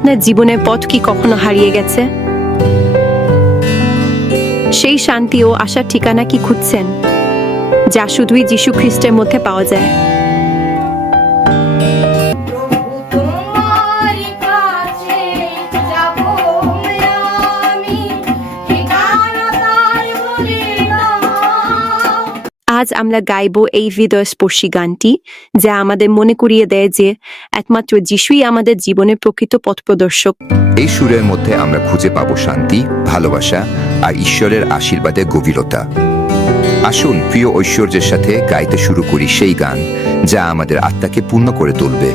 আপনার জীবনের পথ কি কখনো হারিয়ে গেছে? সেই শান্তি ও আশার ঠিকানা কি খুঁজছেন, যা শুধুই যীশু খ্রিস্টের মধ্যে পাওয়া যায়? আজ আমরা গাইব এই হৃদয়স্পর্শী গানটি, যা আমাদের মনে করিয়ে দেয় যে একমাত্র যিশুই আমাদের জীবনের প্রকৃত পথ প্রদর্শক। এই সুরের মধ্যে আমরা খুঁজে পাবো শান্তি, ভালোবাসা আর ঈশ্বরের আশীর্বাদের গভীরতা। আসুন প্রিয় ঐশ্বর্যের সাথে গাইতে শুরু করি সেই গান যা আমাদের আত্মাকে পূর্ণ করে তুলবে।